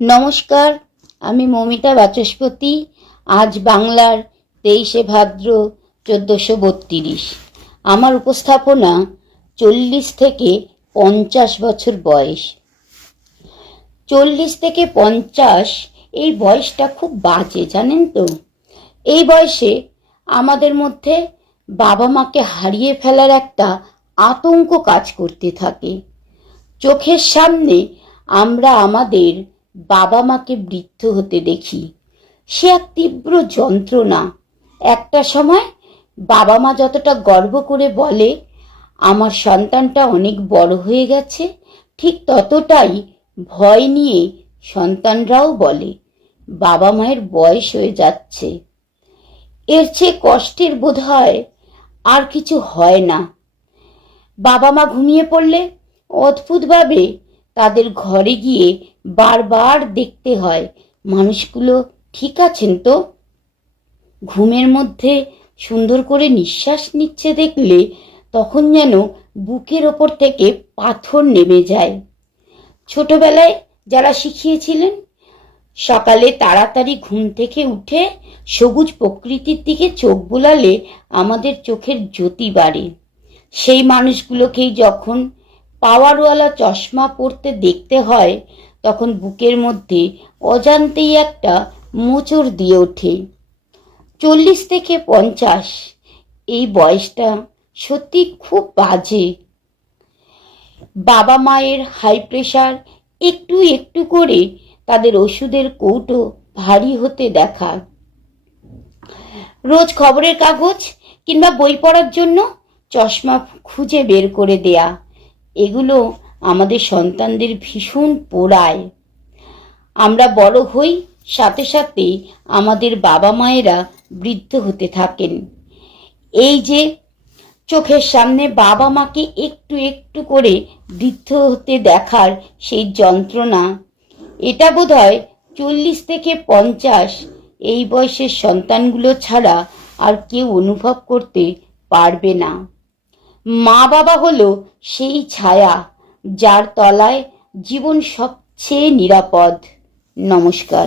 নমস্কার, আমি মমিতা বাচস্পতি। আজ বাংলার 23শে ভাদ্র 1432। আমার উপস্থাপনা 40 থেকে 50 বছর বয়স। 40 থেকে 50 এই বয়সটা খুব বাজে, জানেন তো। এই বয়সে আমাদের মধ্যে বাবা মাকে হারিয়ে ফেলার একটা আতঙ্ক কাজ করতে থাকে। চোখের সামনে আমরা আমাদের বাবা মাকে বৃদ্ধ হতে দেখি। সে এক তীব্র যন্ত্রণা। একটা সময় বাবা মা যতটা গর্ব করে বলে আমার সন্তানটা অনেক বড় হয়ে গেছে, ঠিক ততটাই ভয় নিয়ে সন্তানরাও বলে বাবা মায়ের বয়স হয়ে যাচ্ছে। এর চেয়ে কষ্টের বোধ হয় আর কিছু হয় না। বাবা মা ঘুমিয়ে পড়লে অদ্ভুতভাবে তাদের ঘরে গিয়ে বারবার দেখতে হয় মানুষগুলো ঠিক আছেন তো। ঘুমের মধ্যে সুন্দর করে নিঃশ্বাস নিচ্ছে দেখলে তখন যেন বুকের ওপর থেকে পাথর নেমে যায়। ছোটবেলায় যারা শিখিয়েছিলেন সকালে তাড়াতাড়ি ঘুম থেকে উঠে সবুজ প্রকৃতির দিকে চোখ বুলালে আমাদের চোখের জ্যোতি বাড়ে, সেই মানুষগুলোকেই যখন পাওয়ারওয়ালা চশমা পরতে দেখতে হয় তখন বুকের মধ্যে অজান্তেই একটা মোচড় দিয়ে ওঠে। 40 থেকে 50 এই বয়সটা সত্যি খুব বাজে। বাবা মায়ের হাই প্রেশার একটু একটু করে তাদের ওষুধের কৌটো ভারী হতে দেখা, রোজ খবরের কাগজ কিংবা বই পড়ার জন্য চশমা খুঁজে বের করে দেয়া, এগুলো আমাদের সন্তানদের ভীষণ পোড়ায়। আমরা বড় হই, সাথে সাথে আমাদের বাবা মায়েরা বৃদ্ধ হতে থাকেন। এই যে চোখের সামনে বাবা মাকে একটু একটু করে বৃদ্ধ হতে দেখার সেই যন্ত্রণা, এটা বোধহয় 40 থেকে 50 এই বয়সের সন্তানগুলো ছাড়া আর কেউ অনুভব করতে পারবে না। মা বাবা হলো সেই ছায়া যার তলায় জীবন সবচেয়ে নিরাপদ। নমস্কার।